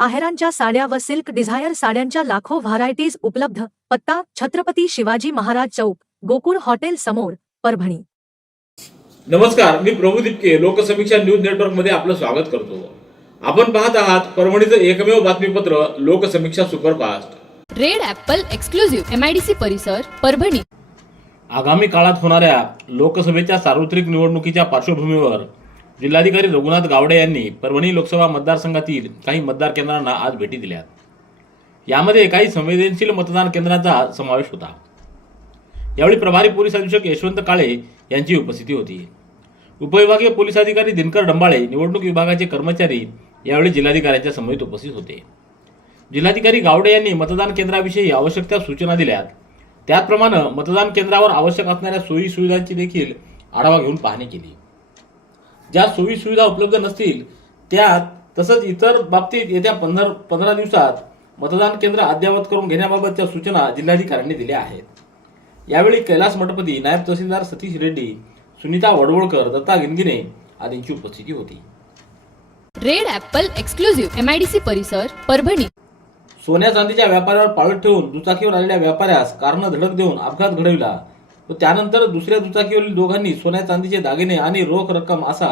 आहेरांच्या साड्या व silk Dzire साड्यांच्या लाखो व्हरायटीज उपलब्ध. पत्ता छत्रपती शिवाजी महाराज चौक गोकुळ हॉटेल समोर परभणी. नमस्कार मी प्रभू दिपके लोकसमीक्षा न्यूज नेटवर्कमध्ये आपलं स्वागत करतो. आपण पाहत आहात परभणीचं एकमेव बातमीपत्र Loksamiksha superfast. Red apple exclusive MIDC परिसर परभणी. आगामी काळात होणाऱ्या लोकसभेच्या सार्वत्रिक निवडणुकीच्या पार्श्वभूमीवर जिल्हाधिकारी रघुनाथ गावडे यांनी परभणी लोकसभा मतदारसंघातील काही मतदार केंद्रांना आज भेटी दिल्या यामध्ये काही संवेदनशील मतदान केंद्रांचा समावेश होता. यावेळी प्रभारी पोलीस अधीक्षक यशवंत काळे यांची उपस्थिती होती. उपविभागीय पोलीस अधिकारी दिनकर डंबाळे निवडणूक विभागाचे कर्मचारी यावेळी जिल्हाधिकाऱ्यांच्या समवेत उपस्थित होते. जिल्हाधिकारी गावडे यांनी मतदान केंद्राविषयी आवश्यक त्या सूचना दिल्यात. त्याचप्रमाणे मतदान केंद्रावर आवश्यक असणाऱ्या सोयी सुविधांची देखील आढावा घेऊन पाहणी केली. ज्या सोयी सुविधा उपलब्ध नसतील त्यात तसंच इतर बाबतीत येत्या पंधरा पंधरा दिवसात मतदान केंद्र अद्ययावत करून घेण्याबाबतच्या सूचना जिल्हाधिकाऱ्यांनी दिल्या आहेत. यावेळी कैलास मठपती नायब तहसीलदार सतीश रेड्डी सुनीता वडवळकर दत्ता गिनगिने आदींची उपस्थिती होती. रेड ॲपल एक्सक्लुझिव्ह एमआयडीसी परिसर परभणी. सोन्या चांदीच्या व्यापाऱ्यावर पाळत ठेवून दुचाकीवर आलेल्या व्यापाऱ्यास कारनं धडक देऊन अपघात घडविला. व त्यानंतर दुसऱ्या दुचाकीवरील दोघांनी सोन्या चांदीचे दागिने आणि रोख रक्कम असा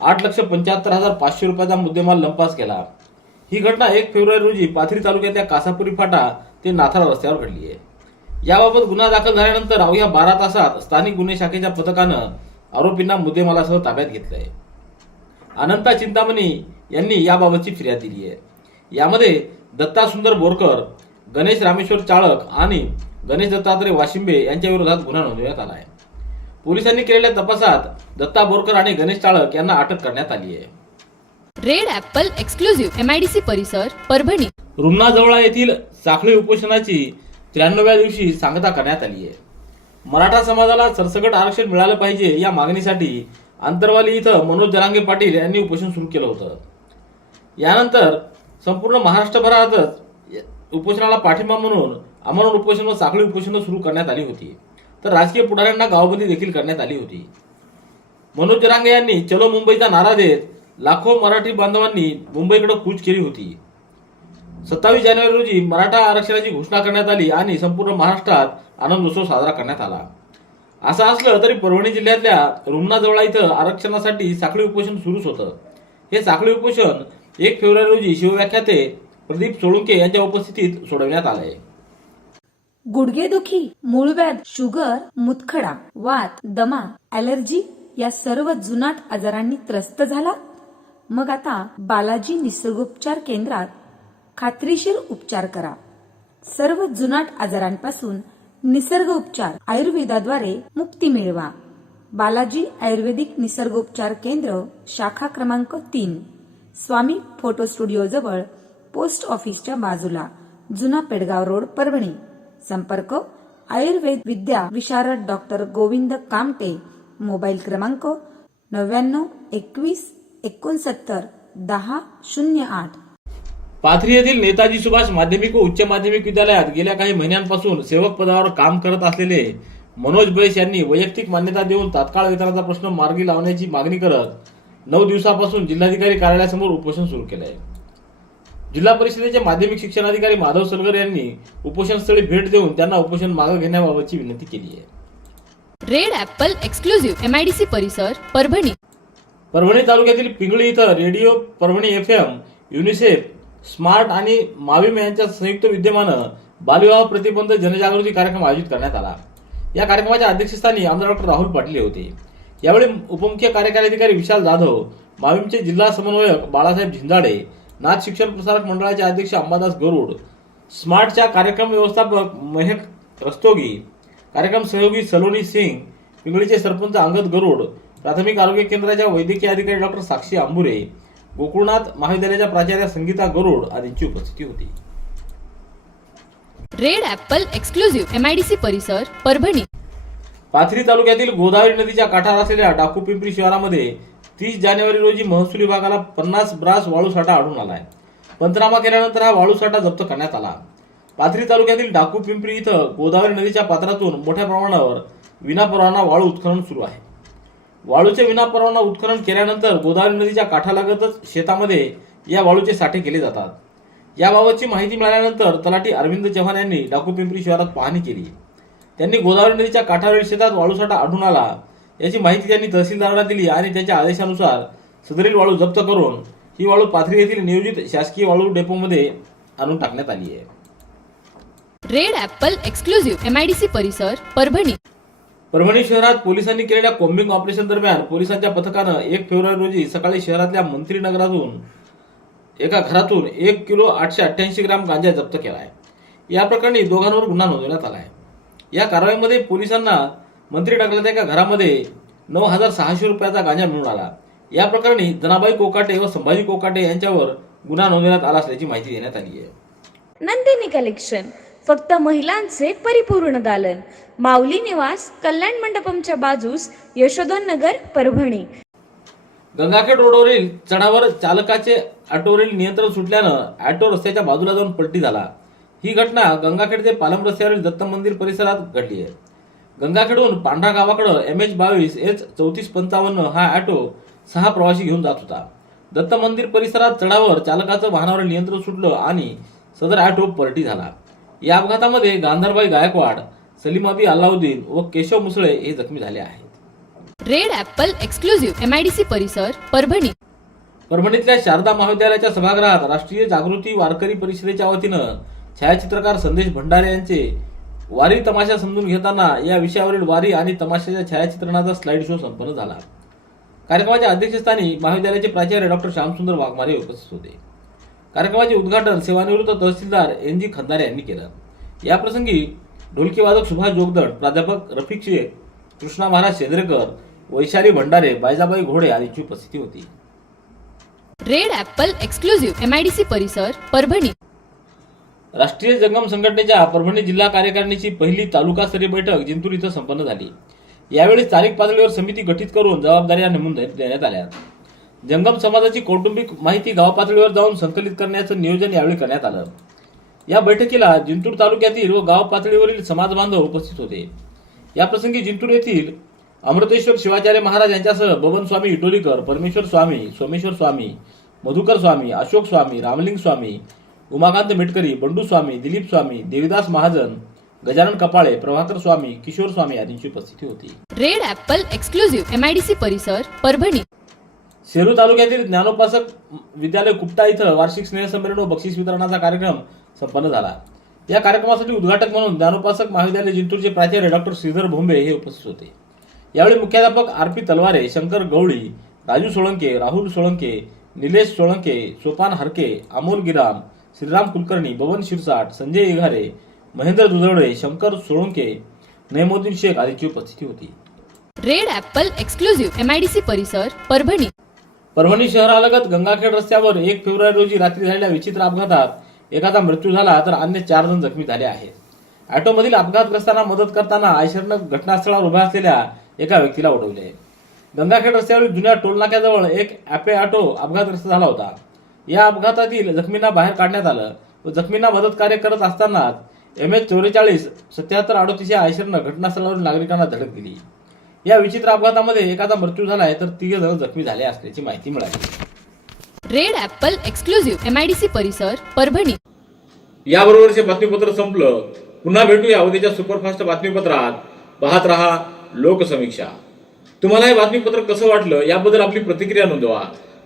आठ लक्ष पंच्याहत्तर हजार पाचशे रुपयाचा मुद्देमाल लंपास केला. ही घटना एक फेब्रुवारी रोजी पाथरी तालुक्यातल्या कासापुरी फाटा ते नाथाळा रस्त्यावर घडली आहे. याबाबत गुन्हा दाखल झाल्यानंतर अवघ्या बारा तासात स्थानिक गुन्हे शाखेच्या पथकानं आरोपींना मुद्देमालासह ताब्यात घेतलंय. अनंता चिंतामणी यांनी याबाबतची फिर्याद दिली आहे. यामध्ये दत्ता सुंदर बोरकर गणेश रामेश्वर चाळक आणि गणेश दत्तात्रय वाशिंबे यांच्या विरोधात गुन्हा नोंदवण्यात आला आहे. पोलिसांनी केलेल्या तपासात दत्ता बोरकर आणि गणेश चाळक यांना अटक करण्यात आली आहे. रेड ॲपल एक्सक्लुझिव्ह एमआयडीसी परिसर परभणी. रुग्णाजवळा येथील साखळी उपोषणाची त्र्याण्णव्या दिवशी सांगता करण्यात आली आहे. मराठा समाजाला सरसकट आरक्षण मिळालं पाहिजे या मागणीसाठी आंतरवाली इथं मनोज जरांगे पाटील यांनी उपोषण सुरू केलं होतं. यानंतर संपूर्ण महाराष्ट्रभरातच उपोषणाला पाठिंबा म्हणून अमरण उपोषण व साखळी उपोषणं सुरू करण्यात आली होती. तर राजकीय पुढाऱ्यांना गावबंदी देखील करण्यात आली होती. मनोज जरांगे यांनी चलो मुंबईचा नारा देत लाखो मराठी बांधवांनी मुंबईकडे कूच केली होती. सत्तावीस जानेवारी रोजी मराठा आरक्षणाची घोषणा करण्यात आली आणि संपूर्ण महाराष्ट्रात आनंद उत्सव साजरा करण्यात आला. असं असलं तरी परभणी जिल्ह्यातल्या रुग्णाजवळा इथं आरक्षणासाठी साखळी उपोषण सुरूच होतं. हे साखळी उपोषण एक फेब्रुवारी रोजी शिवव्याख्याते प्रदीप सोळुंके यांच्या उपस्थितीत सोडवण्यात आलंय. गुडघेदुखी मूळव्याध शुगर मुतखडा वात दमा ॲलर्जी या सर्व जुनाट आजारांनी त्रस्त झाला. मग आता बालाजी निसर्गोपचार केंद्रात खात्रीशीर उपचार करा. सर्व जुनाट आजारांपासून निसर्ग उपचार आयुर्वेदाद्वारे मुक्ती मिळवा. बालाजी आयुर्वेदिक निसर्गोपचार केंद्र शाखा क्रमांक तीन. स्वामी फोटो स्टुडिओ जवळ पोस्ट ऑफिसच्या बाजूला जुना पेडगाव रोड परभणी. संपर्क आयुर्वेद विद्या विशारद डॉक्टर गोविंद कामटे. मोबाईल क्रमांक नव्याण्णव एकवीस एकोणसत्तर दहा शून्य आठ. पाथरी येथील नेताजी सुभाष माध्यमिक व उच्च माध्यमिक विद्यालयात गेल्या काही महिन्यांपासून सेवक पदावर काम करत असलेले मनोज बैस यांनी वैयक्तिक मान्यता देऊन तात्काळ वेतनाचा प्रश्न मार्गी लावण्याची मागणी करत नऊ दिवसापासून जिल्हाधिकारी कार्यालयासमोर उपोषण सुरू केलं आहे जिल्हा परिषदेचे माध्यमिक शिक्षणाधिकारी माधव सलगर यांनी उपोषणस्थळी भेट देऊन त्यांना उपोषण मागे घेण्याबाबतची विनंती केली आहे. रेड ॲपल एक्सक्लुझिव्ह एमआयडीसी परिसर परभणी. परभणी तालुक्यातील पिंगळी इथं radio Parbhani F M UNICEF smart आणि माविम यांच्या संयुक्त विद्यमानं बालविवाह प्रतिबंध जनजागृती कार्यक्रम आयोजित करण्यात आला. या कार्यक्रमाच्या अध्यक्षस्थानी आमदार डॉक्टर राहुल पाटील होते. यावेळी उपमुख्य कार्यकारी अधिकारी विशाल जाधव माविमचे जिल्हा समन्वयक बाळासाहेब झिंजाडे नाथ शिक्षण प्रसारक मंडळाचे अध्यक्ष अंबादास गरुड स्मार्टच्या कार्यक्रम व्यवस्थापक महेक रस्तोगी कार्यक्रम सहयोगी सलोनी सिंग पिंगळीचे सरपंच अंगद गरुड प्राथमिक आरोग्य केंद्राच्या वैद्यकीय अधिकारी डॉक्टर साक्षी आंबुरे गोकुळनाथ महाविद्यालयाच्या प्राचार्या संगीता गरुड आदींची उपस्थिती होती. Red apple exclusive M I D C परिसर परभणी. पाथरी तालुक्यातील गोदावरी नदीच्या काठावर असलेल्या डाकू पिंपरी शहरामध्ये तीस जानेवारी रोजी महसूल विभागाला पन्नास ब्रास वाळू साठा आढळून आहे पंचनामा केल्यानंतर हा वाळू साठा जप्त करण्यात आला. पाथरी तालुक्यातील डाकू पिंपरी इथं गोदावरी नदीच्या पात्रातून मोठ्या प्रमाणावर विनापरवाना वाळू उत्खनन सुरू आहे. वाळूचे विनापरवाना उत्खनन केल्यानंतर गोदावरी नदीच्या काठालगतच शेतामध्ये या वाळूचे साठे केले जातात. याबाबतची माहिती मिळाल्यानंतर तलाठी अरविंद चव्हाण यांनी डाकू पिंपरी शहरात पाहणी केली. त्यांनी गोदावरी नदीच्या काठावरील शेतात वाळूसाठा आढळून आला. याची माहिती त्यांनी तहसीलदारांना दिली आणि त्यांच्या आदेशानुसार सदरील वाळू जप्त करून ही वाळू पाथरी येथील नियोजित शासकीय वाळू डेपोमध्ये आणून टाकण्यात आली आहे. Red apple exclusive M I D C परिसर परभणी. परभणी शहरात पोलिसांनी केलेल्या कॉम्बिंग ऑपरेशन दरम्यान पोलिसांच्या पथकानं एक फेब्रुवारी रोजी सकाळी शहरातल्या मंत्री नगरातून एका घरातून एक किलो आठशे अठ्ठ्याऐंशी ग्राम गांजा जप्त केला आहे. या प्रकरणी दोघांवर गुन्हा नोंदवण्यात आला आहे. या कारवाईमध्ये पोलिसांना मंत्री नगराच्या एका घरामध्ये. नऊ हजार सहाशे रुपयाचा गांजा मिळून आला. या प्रकरणी जनाबाई कोकाटे व संभाजी कोकाटे यांच्यावर गुन्हा नोंदवण्यात आला असल्याची माहिती देण्यात आली आहे. नंदिनी कलेक्शन. फक्त महिलांचे परिपूर्ण दालन. माऊली निवास कल्याण मंडपमच्या बाजूस यशोधन नगर परभणी. गंगाखेड रोडवरील चढावर चालकाचे ऑटोवरील नियंत्रण सुटल्यानं ऑटो रस्त्याच्या बाजूला जाऊन पलटी झाला. ही घटना गंगाखेड ते पालम रस्त्यावरील दत्त मंदिर परिसरात घडली आहे. गंगाखेडहून पांढरा गावाकडं एम एच बावीस एच चौतीस पंचावन्न हा ऑटो सहा प्रवासी घेऊन जात होता. दत्त मंदिर परिसरात चढावर चालकाचं वाहनावर नियंत्रण सुटलं आणि सदर ऑटो पलटी झाला. या अपघातामध्ये गांधारबाई गायकवाड सलीमाबी अल्लाउद्दीन व केशव मुसळे हे जखमी झाले आहेत. Red apple exclusive M I D C परिसर परभणी. परभणीतल्या शारदा महाविद्यालयाच्या सभागृहात राष्ट्रीय जागृती वारकरी परिषदेच्या वतीनं छायाचित्रकार संदेश भंडारे यांचे वारी तमाशा समजून घेताना या विषयावरील वारी आणि तमाशाच्या छायाचित्रणाचा स्लाइड शो संपन्न झाला. कार्यक्रमाच्या अध्यक्षस्थानी महाविद्यालयाचे प्राचार्य डॉक्टर श्यामसुंदर वाघमारे उपस्थित होते. कार्यक्रमाचे उद्घाटन सेवानिवृत्त तहसीलदार एन जी खंदारे यांनी केलं. याप्रसंगी ढोलकी वादक सुभाष जोगदड प्राध्यापक रफिक शेख कृष्णा महाराज शेंद्रेकर वैशाली भंडारे बायजाबाई घोडे आदींची उपस्थिती होती. Red apple exclusive M I D C परिसर परभणी. राष्ट्रीय जंगम संघटनेच्या परभणी जिल्हा कार्यकारिणीची पहिली तालुकास्तरीय बैठक जिंतूर इथं संपन्न झाली. यावेळी स्थानिक पातळीवर समिती गठीत करून जबाबदाऱ्या नेमून देण्यात आल्या. जंगम समाजाची कौटुंबिक माहिती गाव पातळीवर जाऊन संकलित करण्याचं नियोजन यावेळी करण्यात आलं. या बैठकीला जिंतूर तालुक्यातील व गाव पातळीवरील समाज बांधव उपस्थित होते. याप्रसंगी जिंतूर येथील अमृतेश्वर शिवाचार्य महाराज यांच्यासह बबन स्वामी इटोलीकर परमेश्वर स्वामी सोमेश्वर स्वामी मधुकर स्वामी अशोक स्वामी रामलिंग स्वामी उमाकांत मेटकरी बंडू स्वामी दिलीप स्वामी देविदास महाजन गजानन कपाळे प्रभाकर स्वामी किशोर स्वामी आदींची उपस्थिती होती. Red apple exclusive M I D C परिसर परभणी. सेलू तालुक्यातील ज्ञानोपासक विद्यालय कुपटा इथं वार्षिक स्नेहसंमेलन व बक्षीस वितरणाचा कार्यक्रम संपन्न झाला. या कार्यक्रमासाठी उद्घाटक म्हणून ज्ञानोपासक महाविद्यालय जिंतूरचे प्राचार्य डॉक्टर श्रीधर भोंबे हे उपस्थित होते. यावेळी मुख्याध्यापक आर पी तलवारे शंकर गवळी राजू सोळंके राहुल सोळंके निलेश सोळंके सोपान हरके अमोल गिराम श्रीराम कुलकर्णी बबन शिरसाट संजय इघारे महेंद्र दुधवडे शंकर सोळंके नैमुद्दीन शेख आदींची उपस्थिती होती. Red apple exclusive M I D C परिसर परभणी. परभणी शहरालगत गंगाखेड रस्त्यावर एक फेब्रुवारी रोजी रात्री झालेल्या विचित्र अपघातात एकाचा मृत्यू झाला तर अन्य चार जण जखमी झाले आहेत. ऑटोमधील अपघातग्रस्तांना मदत करताना आयशरनं घटनास्थळावर उभ्या असलेल्या एका व्यक्तीला उडवले. गंगाखेड रस्त्यावरील जुन्या टोलनाक्याजवळ एक ॲपे ऑटो अपघातग्रस्त झाला होता. या अपघातातील जखमींना बाहेर काढण्यात आलं. व जखमींना मदत कार्य करत असताना एम एच चौवेचाळीस सत्याहत्तर अडोतीस या आयशरनं घटनास्थळावरील नागरिकांना धडक दिली. या विचित्र अपघातामध्ये एकाचा मृत्यू झालाय तर तिघे जण जखमी झाले असल्याची माहिती मिळाली. Red apple exclusive M I D C परिसर परभणी. याबरोबरचे बातमीपत्र संपलं. पुन्हा भेटूया उद्याच्या सुपरफास्ट बातमीपत्रात. पाहत रहा लोकसमीक्षा. तुम्हाला हे बातमीपत्र कसं वाटलं याबद्दल आपली प्रतिक्रिया नोंदवा.